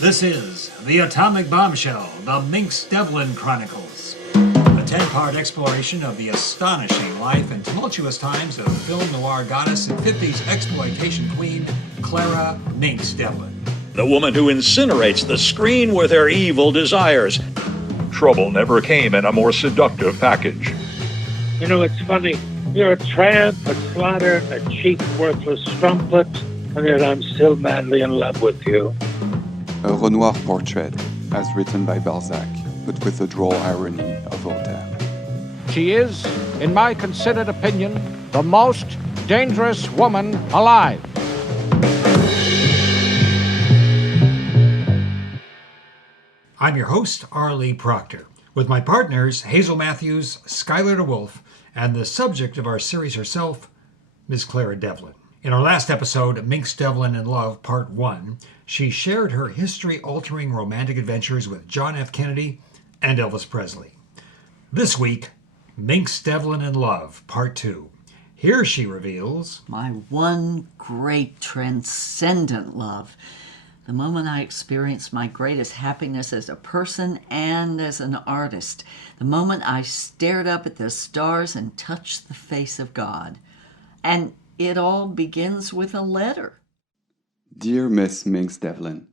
This is The Atomic Bombshell, the Mynx Devlin Chronicles, a 10-part exploration of the astonishing life and tumultuous times of film noir goddess and 50s exploitation queen, Clara Mynx Devlin. The woman who incinerates the screen with her evil desires. Trouble never came in a more seductive package. You know, it's funny. You're a tramp, a slatter, a cheap, worthless strumpet, and yet I'm still madly in love with you. A Renoir portrait, as written by Balzac, but with the droll irony of auteur. She is, in my considered opinion, the most dangerous woman alive. I'm your host, Arlie Proctor, with my partners Hazel Matthews, Skylar DeWolf, and the subject of our series herself, Ms. Clara Devlin. In our last episode, Mynx Devlin in Love, Part 1, she shared her history-altering romantic adventures with John F. Kennedy and Elvis Presley. This week, Mynx Devlin in Love, Part 2. Here she reveals my one great transcendent love. The moment I experienced my greatest happiness as a person and as an artist. The moment I stared up at the stars and touched the face of God. And it all begins with a letter. Dear Miss Mynx Devlin.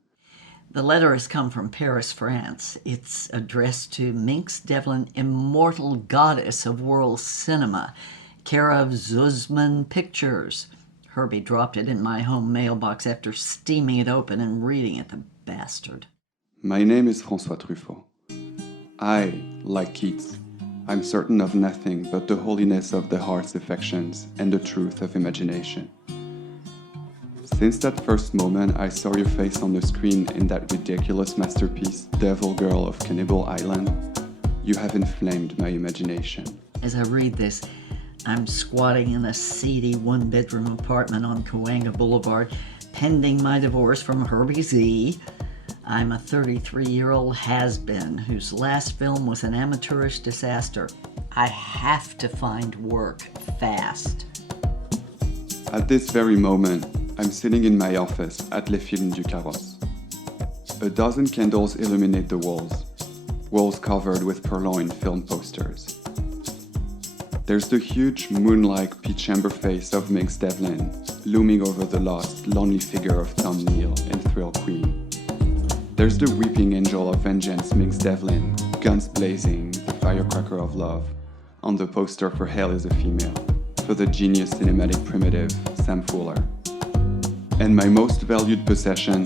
The letter has come from Paris, France. It's addressed to Mynx Devlin, immortal goddess of world cinema, care of Zuzman Pictures. Herbie dropped it in my home mailbox after steaming it open and reading it, the bastard. My name is Francois Truffaut. I, like Keats, I'm certain of nothing but the holiness of the heart's affections and the truth of imagination. Since that first moment I saw your face on the screen in that ridiculous masterpiece, Devil Girl of Cannibal Island, you have inflamed my imagination. As I read this, I'm squatting in a seedy one-bedroom apartment on Cahuenga Boulevard, pending my divorce from Herbie Z. I'm a 33-year-old has-been whose last film was an amateurish disaster. I have to find work fast. At this very moment, I'm sitting in my office at Les Films du Carrosse. A dozen candles illuminate the walls covered with purloined film posters. There's the huge moon-like peach amber face of Mynx Devlin looming over the lost, lonely figure of Tom Neal in Thrill Queen. There's the weeping angel of vengeance Mynx Devlin, guns blazing, the firecracker of love, on the poster for Hell is a Female, for the genius cinematic primitive Sam Fuller. And my most valued possession,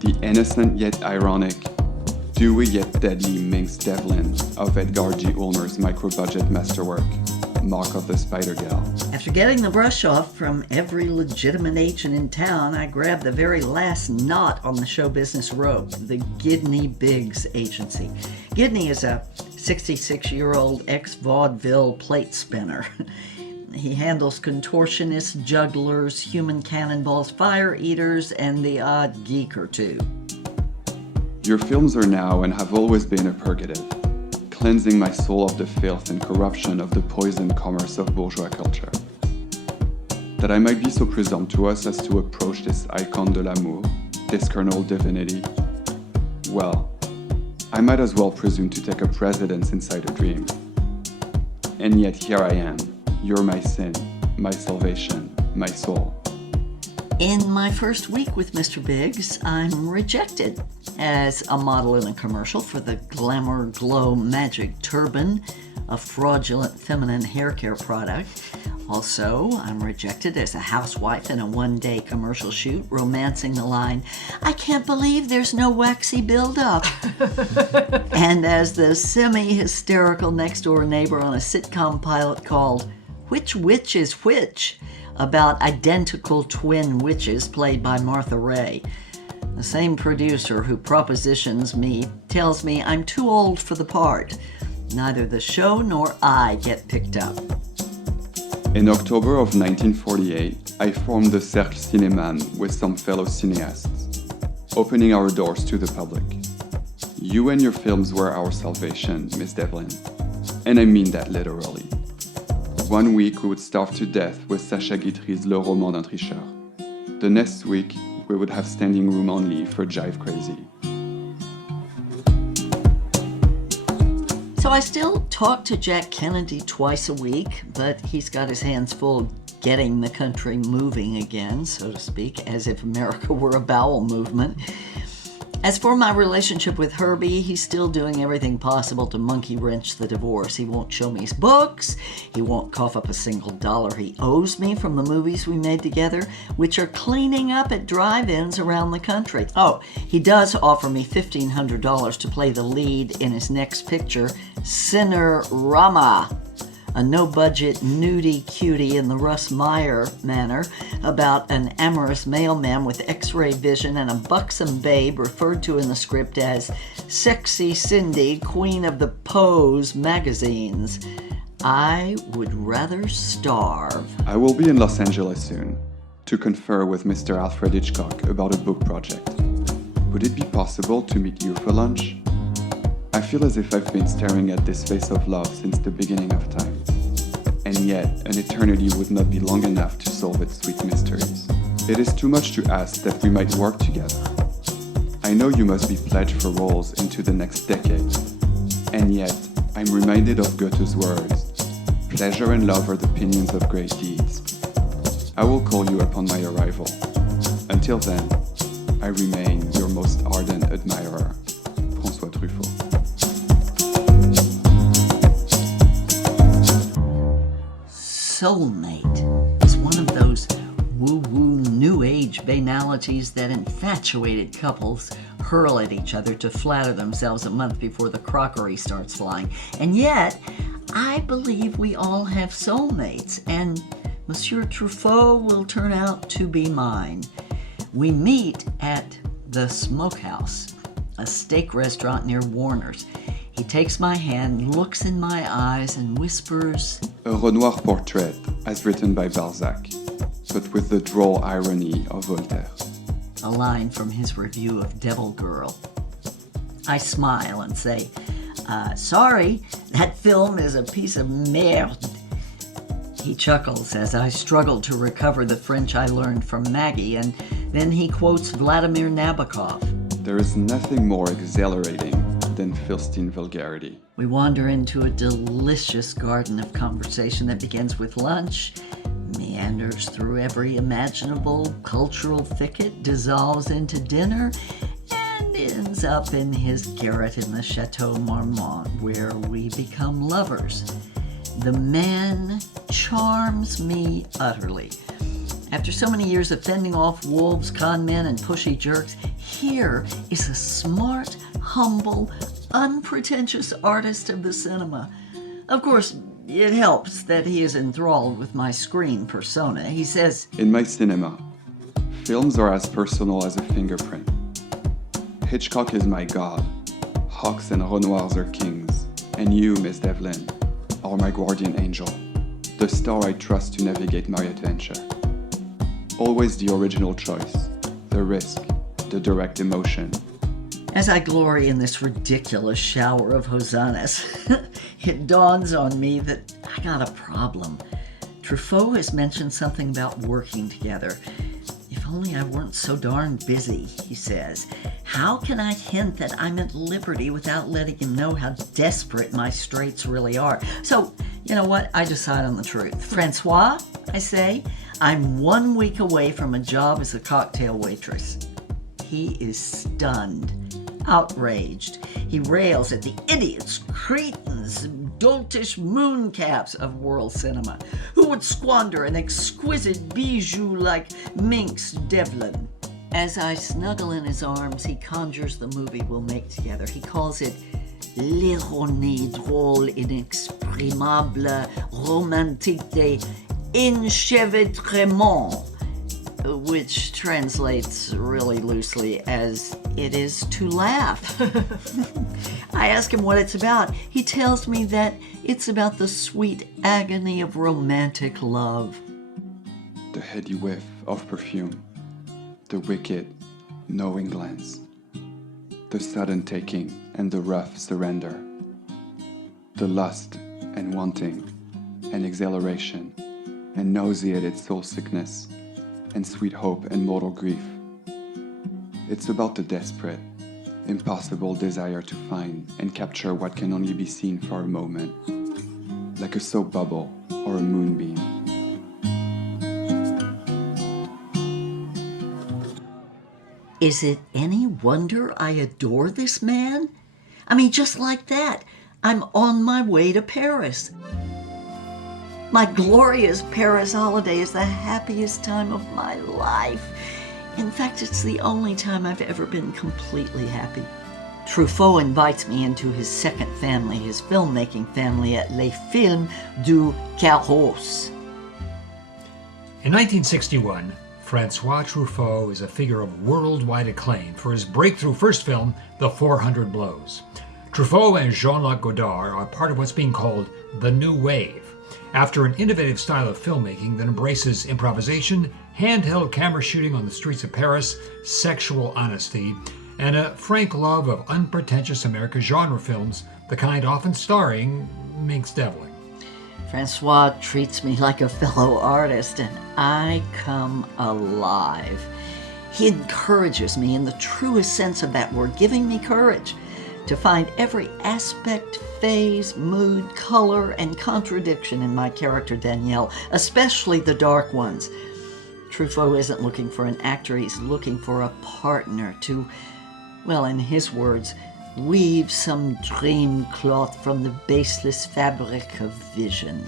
the innocent yet ironic, dewy yet deadly Mynx Devlin of Edgar G. Ulmer's micro-budget masterwork, Mark of the Spider Gal. After getting the brush off from every legitimate agent in town, I grabbed the very last knot on the show business rope, the Gidney Biggs Agency. Gidney is a 66-year-old ex-vaudeville plate spinner. He handles contortionists, jugglers, human cannonballs, fire eaters, and the odd geek or two. Your films are now and have always been a purgative, cleansing my soul of the filth and corruption of the poisoned commerce of bourgeois culture. That I might be so presumptuous as to approach this icon de l'amour, this carnal divinity, well, I might as well presume to take a precedence inside a dream. And yet here I am. You're my sin, my salvation, my soul. In my first week with Mr. Biggs, I'm rejected as a model in a commercial for the Glamour Glow Magic Turban, a fraudulent feminine hair care product. Also, I'm rejected as a housewife in a one-day commercial shoot, romancing the line, "I can't believe there's no waxy buildup." And as the semi-hysterical next-door neighbor on a sitcom pilot called Which Witch is Which? About identical twin witches played by Martha Ray. The same producer who propositions me tells me I'm too old for the part. Neither the show nor I get picked up. In October of 1948, I formed the Cercle Cinéman with some fellow cineasts, opening our doors to the public. You and your films were our salvation, Miss Devlin. And I mean that literally. One week we would starve to death with Sacha Guitry's Le Roman d'un Tricheur. The next week we would have standing room only for Jive Crazy. So I still talk to Jack Kennedy twice a week, but he's got his hands full getting the country moving again, so to speak, as if America were a bowel movement. As for my relationship with Herbie, he's still doing everything possible to monkey wrench the divorce. He won't show me his books. He won't cough up a single dollar he owes me from the movies we made together, which are cleaning up at drive-ins around the country. Oh, he does offer me $1,500 to play the lead in his next picture, Cinerama, a no-budget nudie cutie in the Russ Meyer manner about an amorous mailman with x-ray vision and a buxom babe referred to in the script as Sexy Cindy, Queen of the Pose magazines. I would rather starve. I will be in Los Angeles soon to confer with Mr. Alfred Hitchcock about a book project. Would it be possible to meet you for lunch? I feel as if I've been staring at this face of love since the beginning of time. And yet, an eternity would not be long enough to solve its sweet mysteries. It is too much to ask that we might work together. I know you must be pledged for roles into the next decade. And yet, I'm reminded of Goethe's words, pleasure and love are the pinions of great deeds. I will call you upon my arrival. Until then, I remain your most ardent admirer, Francois Truffaut. Soulmate is one of those woo-woo new age banalities that infatuated couples hurl at each other to flatter themselves a month before the crockery starts flying. And yet, I believe we all have soulmates, and Monsieur Truffaut will turn out to be mine. We meet at the Smokehouse, a steak restaurant near Warner's. He takes my hand, looks in my eyes, and whispers, A Renoir portrait, as written by Balzac, but with the droll irony of Voltaire. a line from his review of Devil Girl. I smile and say, sorry, that film is a piece of merde. He chuckles as I struggle to recover the French I learned from Maggie, and then he quotes Vladimir Nabokov. There is nothing more exhilarating than Philistine vulgarity. We wander into a delicious garden of conversation that begins with lunch, meanders through every imaginable cultural thicket, dissolves into dinner, and ends up in his garret in the Chateau Marmont, where we become lovers. The man charms me utterly. After so many years of fending off wolves, con men, and pushy jerks, here is a smart, humble, unpretentious artist of the cinema. Of course, it helps that he is enthralled with my screen persona. He says, In my cinema, films are as personal as a fingerprint. Hitchcock is my god. Hawks and Renoirs are kings. And you, Miss Devlin, are my guardian angel, the star I trust to navigate my adventure. Always the original choice, the risk, the direct emotion. As I glory in this ridiculous shower of hosannas, it dawns on me that I got a problem. Truffaut has mentioned something about working together. If only I weren't so darn busy, he says. How can I hint that I'm at liberty without letting him know how desperate my straits really are? So, you know what? I decide on the truth. Francois, I say, I'm 1 week away from a job as a cocktail waitress. He is stunned, outraged. He rails at the idiots, cretins, doltish mooncaps of world cinema. Who would squander an exquisite bijou like Mynx Devlin? As I snuggle in his arms, he conjures the movie we'll make together. He calls it l'ironie drôle, inexprimable, romantique des enchevêtrements, which translates really loosely as it is to laugh. I ask him what it's about. He tells me that it's about the sweet agony of romantic love. The heady whiff of perfume, the wicked, knowing glance, the sudden taking and the rough surrender, the lust and wanting and exhilaration and nauseated soul sickness and sweet hope and mortal grief. It's about the desperate. impossible desire to find and capture what can only be seen for a moment, like a soap bubble or a moonbeam. Is it any wonder I adore this man? I mean, just like that, I'm on my way to Paris. My glorious Paris holiday is the happiest time of my life. In fact, it's the only time I've ever been completely happy. Truffaut invites me into his second family, his filmmaking family at Les Films du Carrosse. In 1961, Francois Truffaut is a figure of worldwide acclaim for his breakthrough first film, The 400 Blows. Truffaut and Jean-Luc Godard are part of what's being called the New Wave, after an innovative style of filmmaking that embraces improvisation, handheld camera shooting on the streets of Paris, sexual honesty, and a frank love of unpretentious American genre films, the kind often starring Mynx Devlin. Francois treats me like a fellow artist, and I come alive. He encourages me in the truest sense of that word, giving me courage to find every aspect, phase, mood, color, and contradiction in my character Danielle, especially the dark ones. Truffaut isn't looking for an actor, he's looking for a partner to, well, in his words, weave some dream cloth from the baseless fabric of vision.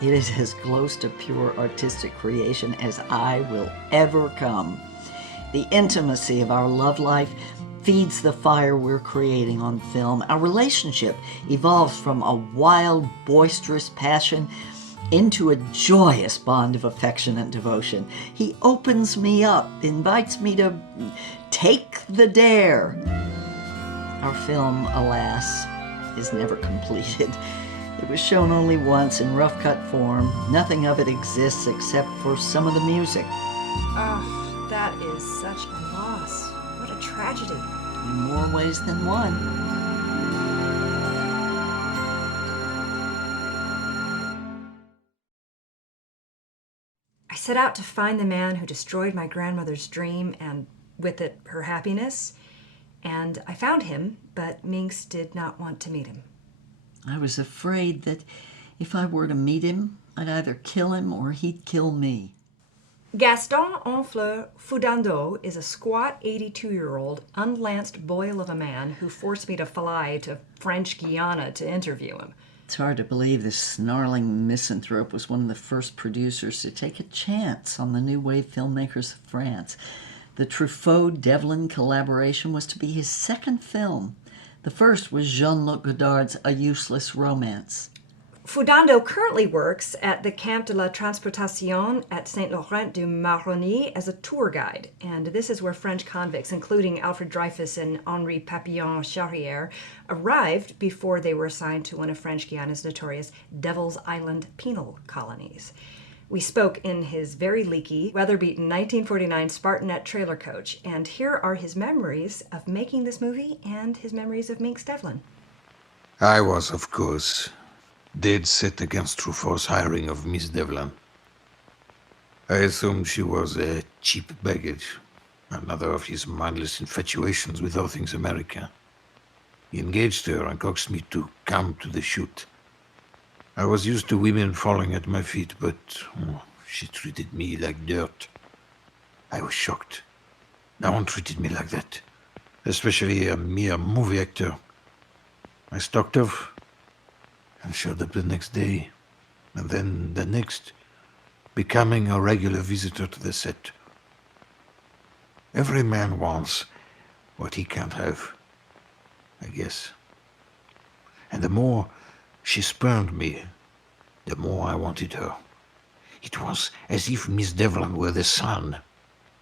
It is as close to pure artistic creation as I will ever come. The intimacy of our love life feeds the fire we're creating on film. Our relationship evolves from a wild, boisterous passion into a joyous bond of affection and devotion. He opens me up, invites me to take the dare. Our film, alas, is never completed. It was shown only once in rough cut form. Nothing of it exists except for some of the music. Oh, that is such a loss. What a tragedy. In more ways than one. I set out to find the man who destroyed my grandmother's dream and, with it, her happiness. And I found him, but Mynx did not want to meet him. I was afraid that if I were to meet him, I'd either kill him or he'd kill me. Gaston Honfleur Fudando is a squat 82-year-old, unlanced boil of a man who forced me to fly to French Guiana to interview him. It's hard to believe this snarling misanthrope was one of the first producers to take a chance on the new wave filmmakers of France. The Truffaut-Devlin collaboration was to be his second film. The first was Jean-Luc Godard's A Useless Romance. Fudando currently works at the Camp de la Transportation at Saint-Laurent-du-Maroni as a tour guide, and this is where French convicts, including Alfred Dreyfus and Henri Papillon-Charrière, arrived before they were assigned to one of French Guiana's notorious Devil's Island penal colonies. We spoke in his very leaky, weather-beaten 1949 Spartanette trailer coach, and here are his memories of making this movie and his memories of Mynx Devlin. I was, of course, dead set against Truffaut's hiring of Miss Devlin. I assumed she was a cheap baggage, another of his mindless infatuations with all things American. He engaged her and coaxed me to come to the shoot. I was used to women falling at my feet, but she treated me like dirt. I was shocked. No one treated me like that, especially a mere movie actor. I stalked off and showed up the next day, and then the next, becoming a regular visitor to the set. Every man wants what he can't have, I guess. And the more she spurned me, the more I wanted her. It was as if Miss Devlin were the sun,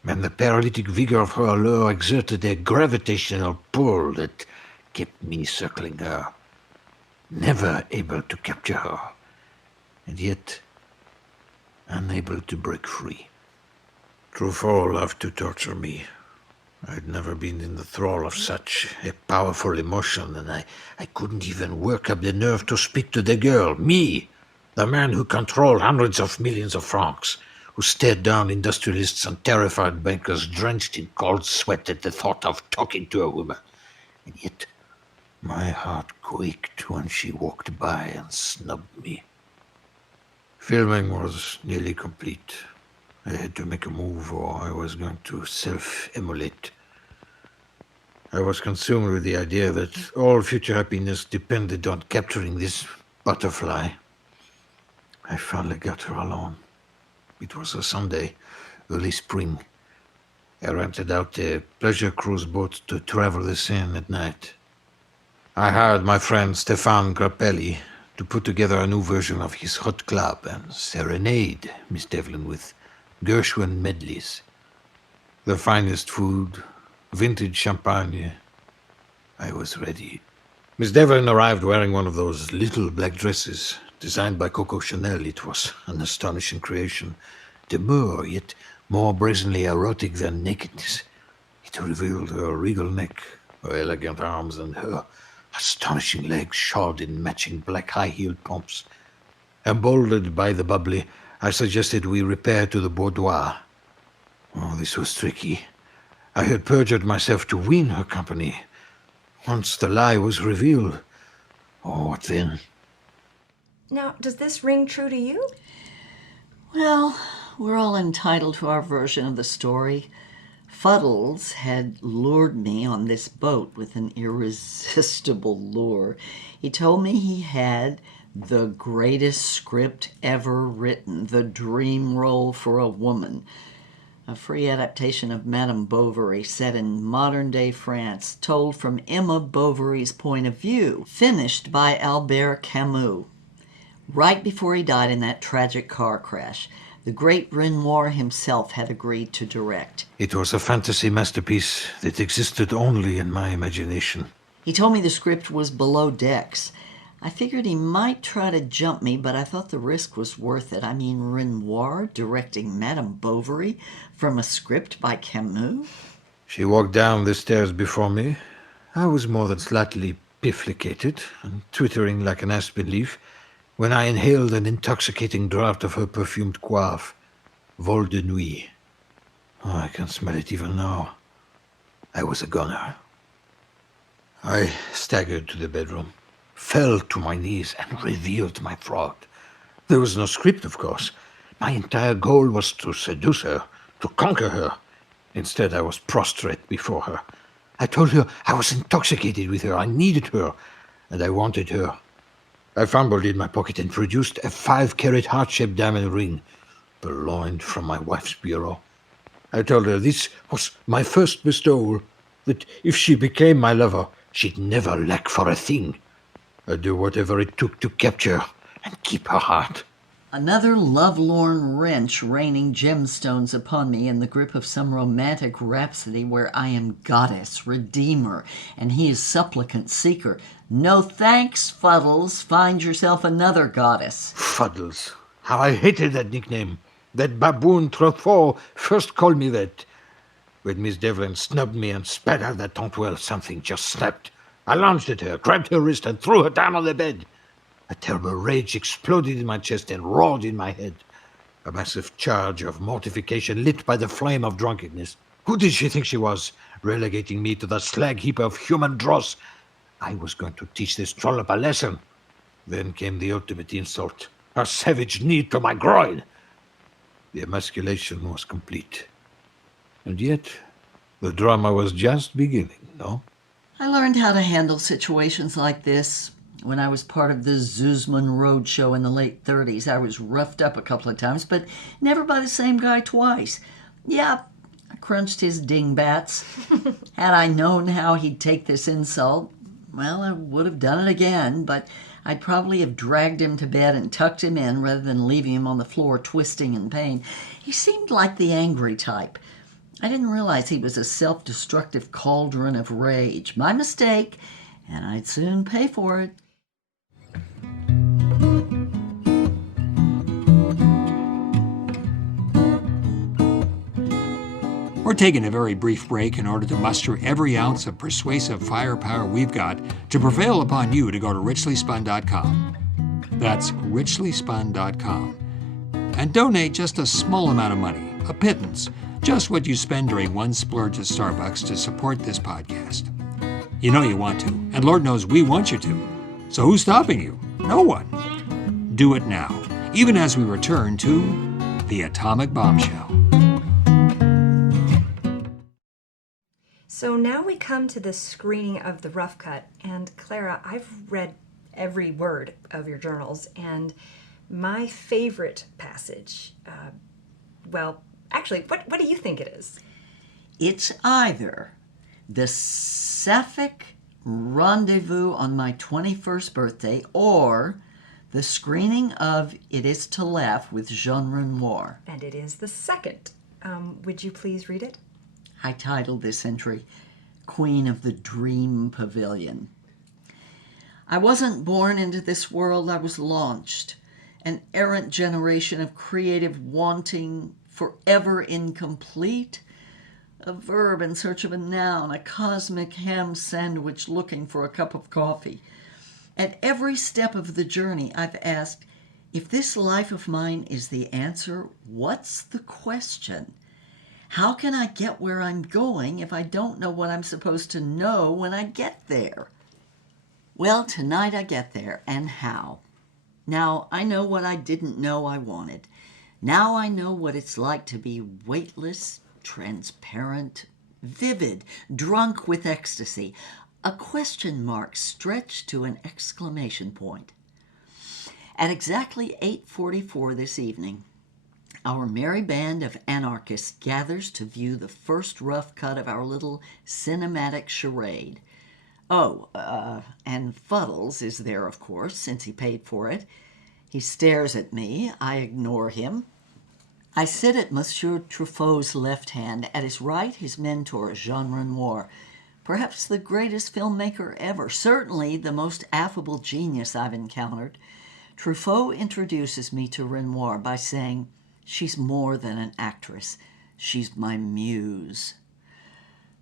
and the paralytic vigor of her allure exerted a gravitational pull that kept me circling her, never able to capture her, and yet unable to break free. Truffaut loved to torture me. I'd never been in the thrall of such a powerful emotion, and I couldn't even work up the nerve to speak to the girl, me, the man who controlled hundreds of millions of francs, who stared down industrialists and terrified bankers drenched in cold sweat at the thought of talking to a woman. And yet, my heart quaked when she walked by and snubbed me. Filming was nearly complete. I had to make a move or I was going to self-immolate. I was consumed with the idea that all future happiness depended on capturing this butterfly. I finally got her alone. It was a Sunday, early spring. I rented out a pleasure cruise boat to travel the Seine at night. I hired my friend Stéphane Grappelli to put together a new version of his hot club and serenade Miss Devlin with Gershwin medleys. The finest food, vintage champagne. I was ready. Miss Devlin arrived wearing one of those little black dresses designed by Coco Chanel. It was an astonishing creation, demure yet more brazenly erotic than nakedness. It revealed her regal neck, her elegant arms, and her astonishing legs shod in matching black high-heeled pumps. Emboldened by the bubbly, I suggested we repair to the boudoir. Oh, this was tricky. I had perjured myself to win her company. Once the lie was revealed, oh, what then? Now, does this ring true to you? Well, we're all entitled to our version of the story. Fuddles had lured me on this boat with an irresistible lure. He told me he had the greatest script ever written, the dream role for a woman. A free adaptation of Madame Bovary set in modern-day France, told from Emma Bovary's point of view, finished by Albert Camus. Right before he died in that tragic car crash, the great Renoir himself had agreed to direct. It was a fantasy masterpiece that existed only in my imagination. He told me the script was below decks. I figured he might try to jump me, but I thought the risk was worth it. I mean, Renoir directing Madame Bovary from a script by Camus? She walked down the stairs before me. I was more than slightly pifflicated and twittering like an aspen leaf when I inhaled an intoxicating draught of her perfumed coif, Vol de Nuit. Oh, I can smell it even now. I was a goner. I staggered to the bedroom, fell to my knees, and revealed my fraud. There was no script, of course. My entire goal was to seduce her, to conquer her. Instead, I was prostrate before her. I told her I was intoxicated with her, I needed her, and I wanted her. I fumbled in my pocket and produced a 5-carat heart-shaped diamond ring, purloined from my wife's bureau. I told her this was my first bestowal, that if she became my lover, she'd never lack for a thing. I'd do whatever it took to capture and keep her heart. Another lovelorn wrench raining gemstones upon me in the grip of some romantic rhapsody where I am goddess, redeemer, and he is supplicant seeker. No thanks, Fuddles. Find yourself another goddess. Fuddles. How I hated that nickname. That baboon Truffaut first called me that. When Miss Devlin snubbed me and spat out that tantwell, something just snapped. I lunged at her, grabbed her wrist, and threw her down on the bed. A terrible rage exploded in my chest and roared in my head. A massive charge of mortification lit by the flame of drunkenness. Who did she think she was, relegating me to the slag heap of human dross? I was going to teach this trollop a lesson. Then came the ultimate insult, a savage knee to my groin. The emasculation was complete. And yet, the drama was just beginning, no? I learned how to handle situations like this when I was part of the Zuzman Roadshow in the late 30s. I was roughed up a couple of times, but never by the same guy twice. Yeah, I crunched his dingbats. Had I known how he'd take this insult, well, I would have done it again, but I'd probably have dragged him to bed and tucked him in rather than leaving him on the floor twisting in pain. He seemed like the angry type. I didn't realize he was a self-destructive cauldron of rage. My mistake, and I'd soon pay for it. We're taking a very brief break in order to muster every ounce of persuasive firepower we've got to prevail upon you to go to richlyspun.com. That's richlyspun.com. and donate just a small amount of money, a pittance, just what you spend during one splurge at Starbucks to support this podcast. You know you want to, and Lord knows we want you to. So who's stopping you? No one. Do it now, even as we return to The Atomic Bombshell. So now we come to the screening of the rough cut, and Clara, I've read every word of your journals, and my favorite passage, actually, what do you think it is? It's either the Sapphic rendezvous on my 21st birthday or the screening of It Is to Laugh with Jean Renoir. And it is the second. Would you please read it? I titled this entry, Queen of the Dream Pavilion. I wasn't born into this world, I was launched. An errant generation of creative wanting, forever incomplete. A verb in search of a noun, a cosmic ham sandwich looking for a cup of coffee. At every step of the journey, I've asked, if this life of mine is the answer, what's the question? How can I get where I'm going if I don't know what I'm supposed to know when I get there? Well, tonight I get there, and how? Now I know what I didn't know I wanted. Now I know what it's like to be weightless, transparent, vivid, drunk with ecstasy, a question mark stretched to an exclamation point. At exactly 8:44 this evening, our merry band of anarchists gathers to view the first rough cut of our little cinematic charade. And Fuddles is there, of course, since he paid for it. He stares at me. I ignore him. I sit at Monsieur Truffaut's left hand. At his right, his mentor, Jean Renoir, perhaps the greatest filmmaker ever, certainly the most affable genius I've encountered. Truffaut introduces me to Renoir by saying, "She's more than an actress. She's my muse."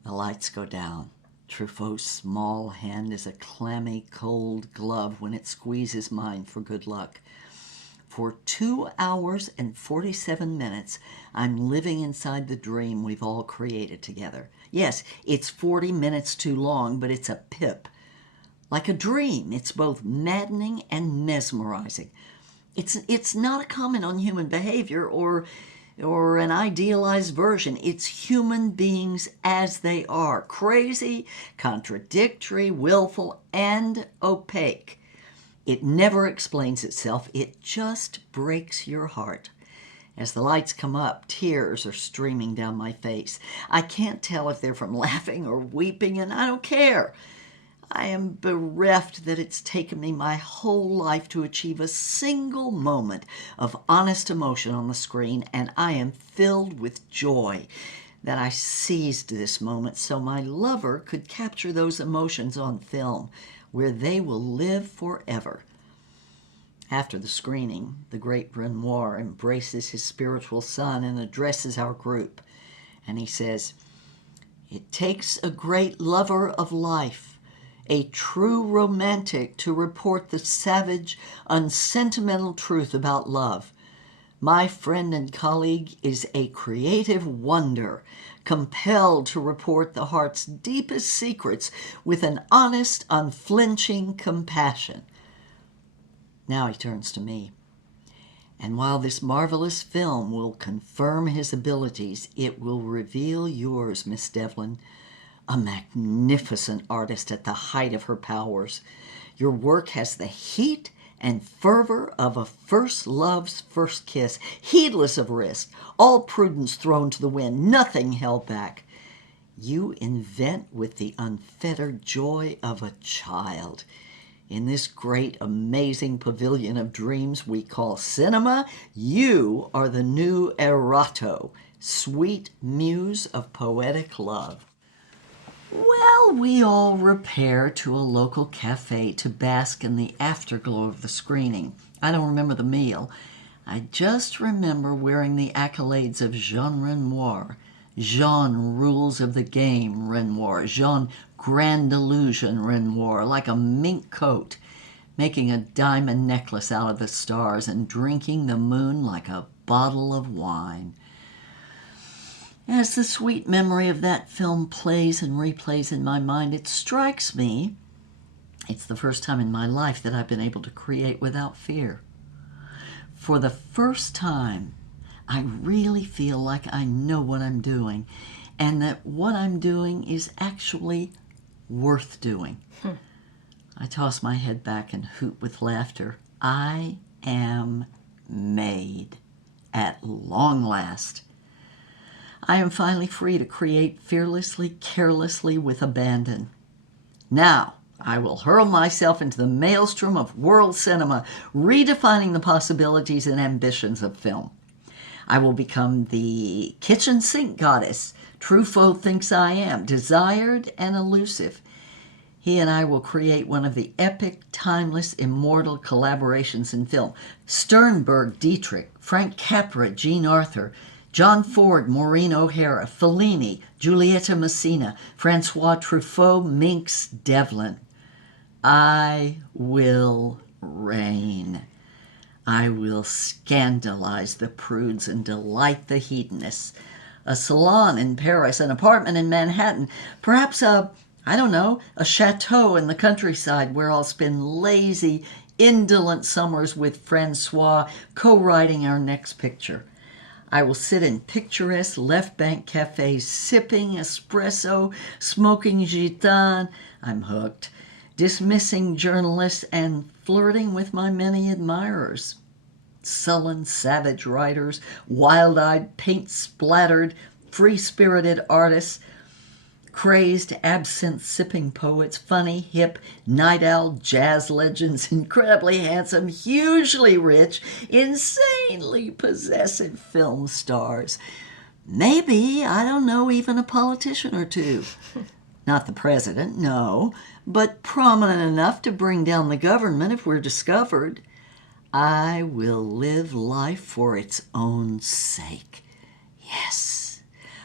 The lights go down. Truffaut's small hand is a clammy, cold glove when it squeezes mine for good luck. For 2 hours and 47 minutes, I'm living inside the dream we've all created together. Yes, it's 40 minutes too long, but it's a pip. Like a dream, it's both maddening and mesmerizing. It's not a comment on human behavior or an idealized version. It's human beings as they are, crazy, contradictory, willful, and opaque. It never explains itself. It just breaks your heart. As the lights come up, tears are streaming down my face. I can't tell if they're from laughing or weeping, and I don't care. I am bereft that it's taken me my whole life to achieve a single moment of honest emotion on the screen, and I am filled with joy that I seized this moment so my lover could capture those emotions on film, where they will live forever. After the screening, the great Renoir embraces his spiritual son and addresses our group, and he says, "It takes a great lover of life, a true romantic, to report the savage, unsentimental truth about love. My friend and colleague is a creative wonder, compelled to report the heart's deepest secrets with an honest, unflinching compassion." Now he turns to me. "And while this marvelous film will confirm his abilities, it will reveal yours, Miss Devlin. A magnificent artist at the height of her powers. Your work has the heat and fervor of a first love's first kiss, heedless of risk, all prudence thrown to the wind, nothing held back. You invent with the unfettered joy of a child. In this great, amazing pavilion of dreams we call cinema, you are the new Erato, sweet muse of poetic love." Well, we all repair to a local cafe to bask in the afterglow of the screening. I don't remember the meal. I just remember wearing the accolades of Jean Renoir. Jean rules of the game, Renoir. Jean grand illusion, Renoir, like a mink coat, making a diamond necklace out of the stars and drinking the moon like a bottle of wine. As the sweet memory of that film plays and replays in my mind, it strikes me it's the first time in my life that I've been able to create without fear. For the first time, I really feel like I know what I'm doing, and that what I'm doing is actually worth doing. I toss my head back and hoot with laughter. I am made at long last. I am finally free to create fearlessly, carelessly, with abandon. Now, I will hurl myself into the maelstrom of world cinema, redefining the possibilities and ambitions of film. I will become the kitchen sink goddess Truffaut thinks I am, desired and elusive. He and I will create one of the epic, timeless, immortal collaborations in film. Sternberg, Dietrich, Frank Capra, Jean Arthur, John Ford, Maureen O'Hara, Fellini, Giulietta Messina, Francois Truffaut, Mynx, Devlin. I will reign. I will scandalize the prudes and delight the hedonists. A salon in Paris, an apartment in Manhattan, perhaps a chateau in the countryside where I'll spend lazy, indolent summers with Francois, co-writing our next picture. I will sit in picturesque left bank cafes, sipping espresso, smoking gitane. I'm hooked. Dismissing journalists and flirting with my many admirers. Sullen, savage writers, wild-eyed, paint-splattered, free-spirited artists, crazed, absinthe-sipping poets, funny, hip, night owl, jazz legends, incredibly handsome, hugely rich, insanely possessive film stars. Maybe, even a politician or two. Not the president, no, but prominent enough to bring down the government if we're discovered. I will live life for its own sake. Yes,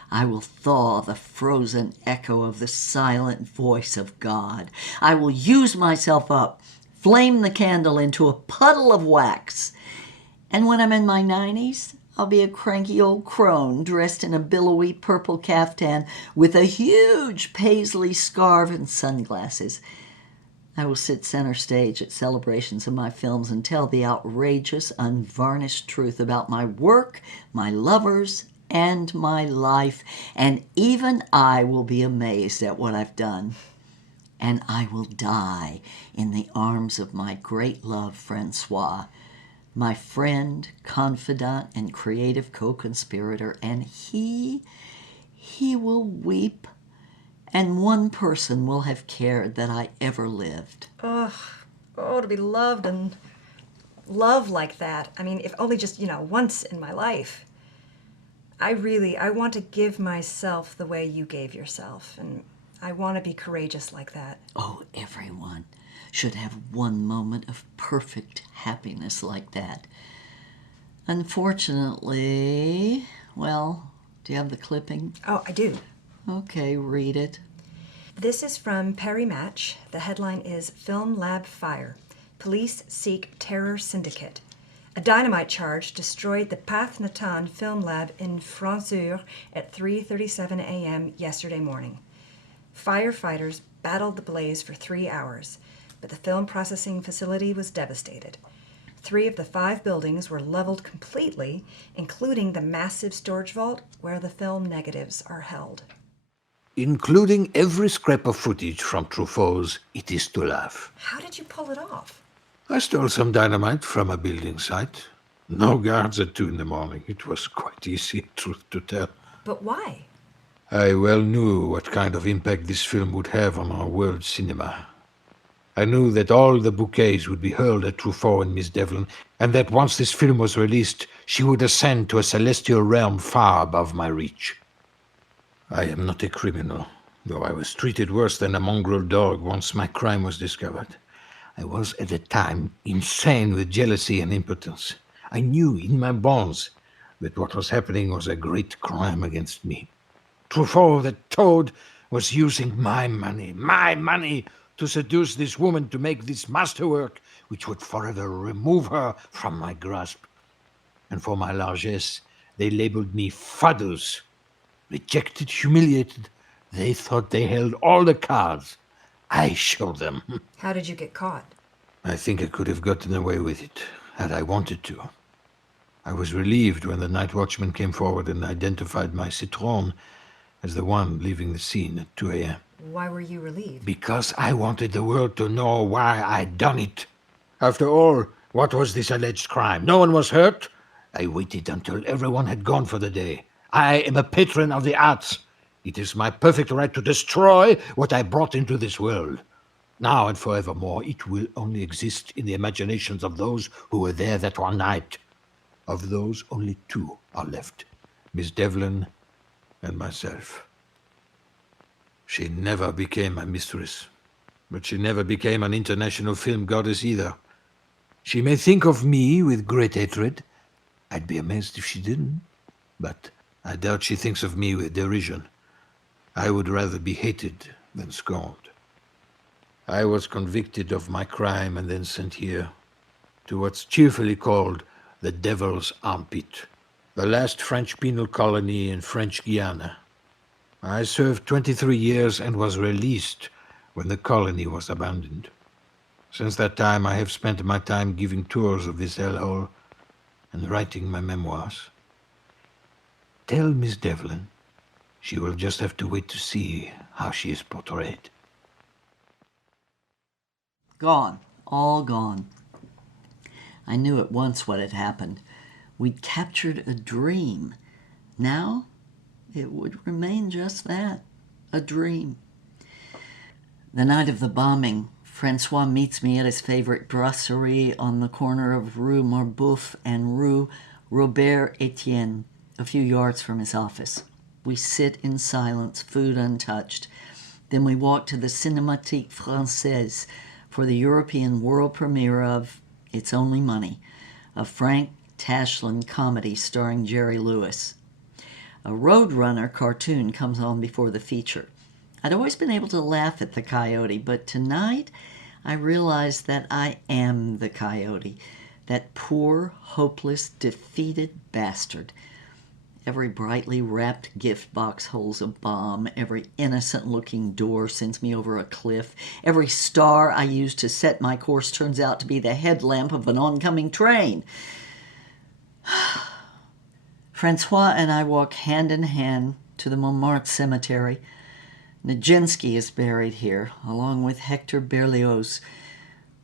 I will thaw the frozen echo of the silent voice of God. I will use myself up, flame the candle into a puddle of wax. And when I'm in my 90s, I'll be a cranky old crone dressed in a billowy purple caftan with a huge paisley scarf and sunglasses. I will sit center stage at celebrations of my films and tell the outrageous, unvarnished truth about my work, my lovers, and my life. And even I will be amazed at what I've done. And I will die in the arms of my great love, Francois, my friend, confidant, and creative co-conspirator, and he will weep, and one person will have cared that I ever lived. Oh, to be loved and love like that. I mean, if only just, once in my life. I want to give myself the way you gave yourself, and I want to be courageous like that. Oh, everyone should have one moment of perfect happiness like that. Unfortunately, well, do you have the clipping? Oh, I do. Okay, read it. This is from Perry Match. The headline is Film Lab Fire. Police seek terror syndicate. A dynamite charge destroyed the Path Natan film lab in Franceur at 3:37 a.m. yesterday morning. Firefighters battled the blaze for 3 hours, but the film processing facility was devastated. 3 of the 5 buildings were leveled completely, including the massive storage vault where the film negatives are held. Including every scrap of footage from Truffaut's It Is to Laugh. How did you pull it off? I stole some dynamite from a building site. No guards at 2 in the morning. It was quite easy, truth to tell. But why? I well knew what kind of impact this film would have on our world cinema. I knew that all the bouquets would be hurled at Truffaut and Miss Devlin, and that once this film was released, she would ascend to a celestial realm far above my reach. I am not a criminal, though I was treated worse than a mongrel dog once my crime was discovered. I was, at the time, insane with jealousy and impotence. I knew in my bones that what was happening was a great crime against me. Truffaut, the toad, was using my money, to seduce this woman to make this masterwork, which would forever remove her from my grasp. and for my largesse, they labeled me faddles. Rejected, humiliated, they thought they held all the cards. I showed them. How did you get caught? I think I could have gotten away with it, had I wanted to. I was relieved when the night watchman came forward and identified my citron as the one leaving the scene at 2 a.m. Why were you relieved? Because I wanted the world to know why I'd done it. After all, what was this alleged crime? No one was hurt. I waited until everyone had gone for the day. I am a patron of the arts. It is my perfect right to destroy what I brought into this world. Now and forevermore, it will only exist in the imaginations of those who were there that one night. Of those, only two are left, Miss Devlin and myself. She never became my mistress, but she never became an international film goddess either. She may think of me with great hatred. I'd be amazed if she didn't, but I doubt she thinks of me with derision. I would rather be hated than scorned. I was convicted of my crime and then sent here to what's cheerfully called the Devil's Armpit, the last French penal colony in French Guiana. I served 23 years and was released when the colony was abandoned. Since that time, I have spent my time giving tours of this hellhole and writing my memoirs. Tell Miss Devlin she will just have to wait to see how she is portrayed. Gone. All gone. I knew at once what had happened. We'd captured a dream. Now, it would remain just that, a dream. The night of the bombing, Francois meets me at his favorite brasserie on the corner of Rue Marboeuf and Rue Robert Etienne, a few yards from his office. We sit in silence, food untouched. Then we walk to the Cinémathèque Française for the European world premiere of It's Only Money, a Frank Tashlin comedy starring Jerry Lewis. A Roadrunner cartoon comes on before the feature. I'd always been able to laugh at the coyote, but tonight I realized that I am the coyote, that poor, hopeless, defeated bastard. Every brightly wrapped gift box holds a bomb. Every innocent-looking door sends me over a cliff. Every star I use to set my course turns out to be the headlamp of an oncoming train. Francois and I walk hand in hand to the Montmartre Cemetery. Nijinsky is buried here, along with Hector Berlioz.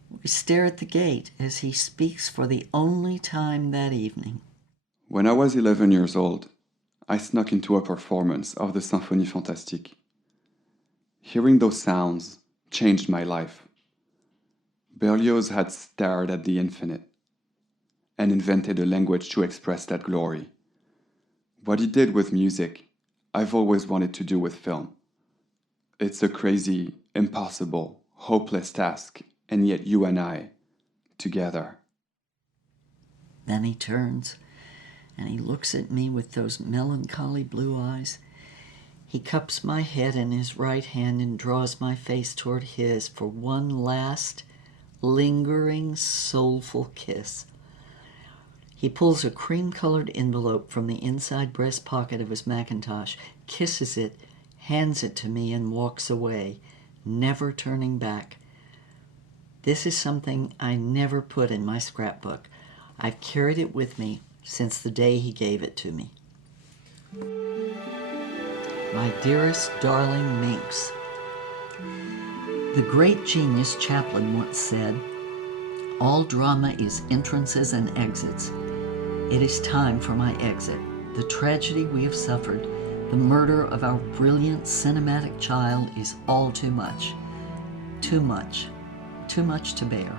We stare at the gate as he speaks for the only time that evening. When I was 11 years old, I snuck into a performance of the Symphonie Fantastique. Hearing those sounds changed my life. Berlioz had stared at the infinite and invented a language to express that glory. What he did with music, I've always wanted to do with film. It's a crazy, impossible, hopeless task, and yet you and I, together. Then he turns, and he looks at me with those melancholy blue eyes. He cups my head in his right hand and draws my face toward his for one last, lingering, soulful kiss. He pulls a cream-colored envelope from the inside breast pocket of his Macintosh, kisses it, hands it to me, and walks away, never turning back. This is something I never put in my scrapbook. I've carried it with me since the day he gave it to me. My dearest, darling Mynx. The great genius Chaplin once said, "All drama is entrances and exits. It is time for my exit. The tragedy we have suffered, the murder of our brilliant cinematic child is all too much. Too much. Too much to bear."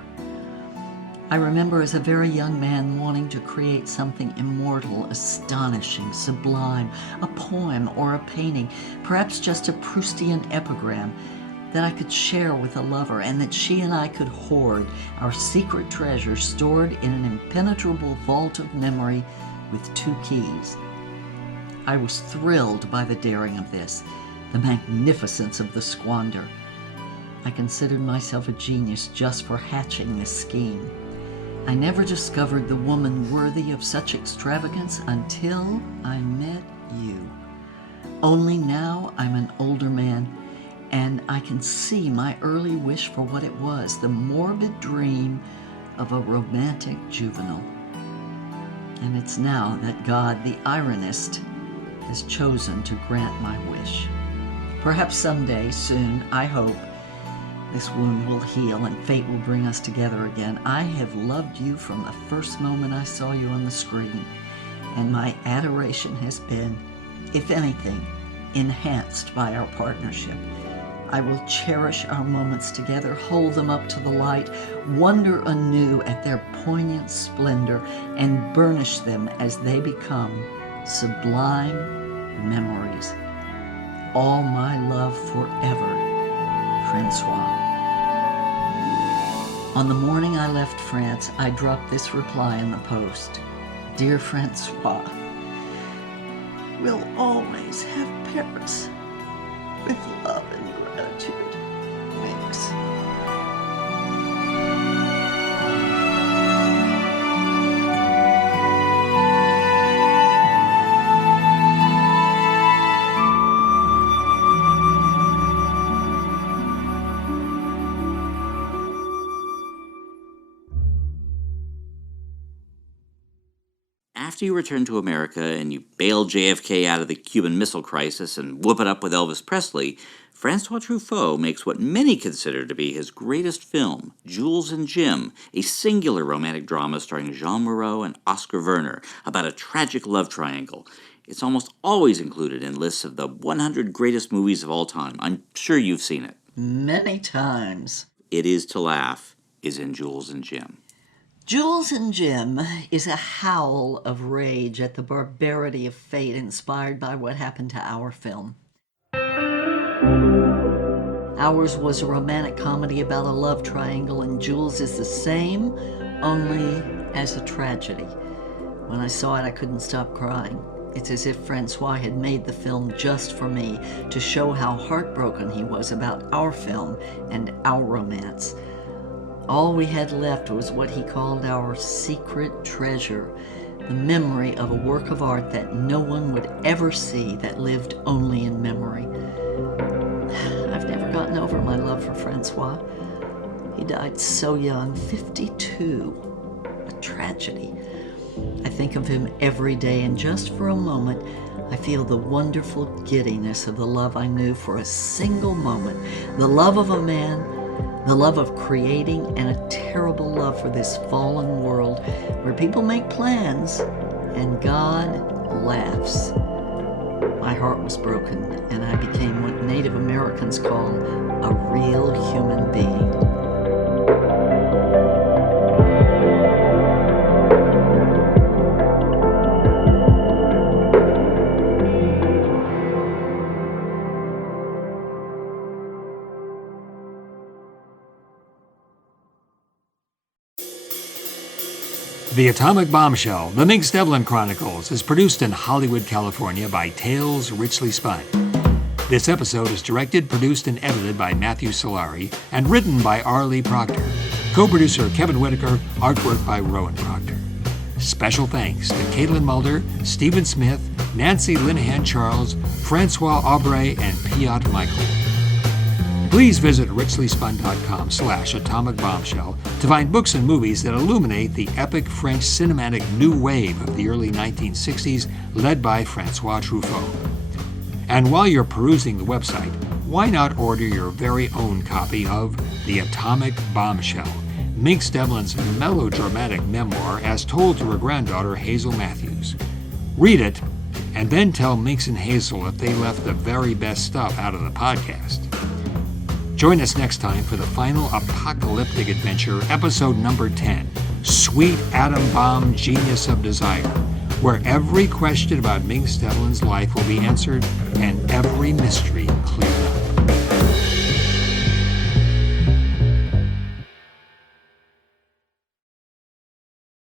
I remember as a very young man wanting to create something immortal, astonishing, sublime, a poem or a painting, perhaps just a Proustian epigram, that I could share with a lover, and that she and I could hoard, our secret treasure stored in an impenetrable vault of memory with 2 keys. I was thrilled by the daring of this, the magnificence of the squander. I considered myself a genius just for hatching this scheme. I never discovered the woman worthy of such extravagance until I met you. Only now I'm an older man, and I can see my early wish for what it was, the morbid dream of a romantic juvenile. And it's now that God, the ironist, has chosen to grant my wish. Perhaps someday, soon, I hope, this wound will heal and fate will bring us together again. I have loved you from the first moment I saw you on the screen, and my adoration has been, if anything, enhanced by our partnership. I will cherish our moments together, hold them up to the light, wonder anew at their poignant splendor, and burnish them as they become sublime memories. All my love forever, Francois. On the morning I left France, I dropped this reply in the post. Dear Francois, we'll always have Paris. With love and gratitude, Mynx. After you return to America and you bail JFK out of the Cuban Missile Crisis and whoop it up with Elvis Presley, Francois Truffaut makes what many consider to be his greatest film, Jules and Jim, a singular romantic drama starring Jean Moreau and Oscar Werner about a tragic love triangle. It's almost always included in lists of the 100 greatest movies of all time. I'm sure you've seen it. Many times. It Is to Laugh is in Jules and Jim. Jules and Jim is a howl of rage at the barbarity of fate inspired by what happened to our film. Ours was a romantic comedy about a love triangle, and Jules is the same, only as a tragedy. When I saw it, I couldn't stop crying. It's as if Francois had made the film just for me, to show how heartbroken he was about our film and our romance. All we had left was what he called our secret treasure, the memory of a work of art that no one would ever see, that lived only in memory. I've never gotten over my love for Francois. He died so young, 52. A tragedy. I think of him every day, and just for a moment, I feel the wonderful giddiness of the love I knew for a single moment. The love of a man, the love of creating, and a terrible love for this fallen world where people make plans and God laughs. My heart was broken, and I became what Native Americans call a real human being. The Atomic Bombshell, The Mynx Devlin Chronicles, is produced in Hollywood, California by Tales Richly Spun. This episode is directed, produced, and edited by Matthew Solari and written by R. Lee Proctor. Co-producer Kevin Whitaker, artwork by Rowan Proctor. Special thanks to Caitlin Mulder, Stephen Smith, Nancy Linehan Charles, Francois Aubrey, and Piot Michael. Please visit richlyspun.com/Atomic Bombshell to find books and movies that illuminate the epic French cinematic new wave of the early 1960s led by Francois Truffaut. And while you're perusing the website, why not order your very own copy of The Atomic Bombshell, Mynx Devlin's melodramatic memoir as told to her granddaughter Hazel Matthews. Read it, and then tell Mynx and Hazel that they left the very best stuff out of the podcast. Join us next time for the final apocalyptic adventure, episode number 10, Sweet Atom Bomb Genius of Desire, where every question about Mynx Devlin's life will be answered and every mystery cleared up.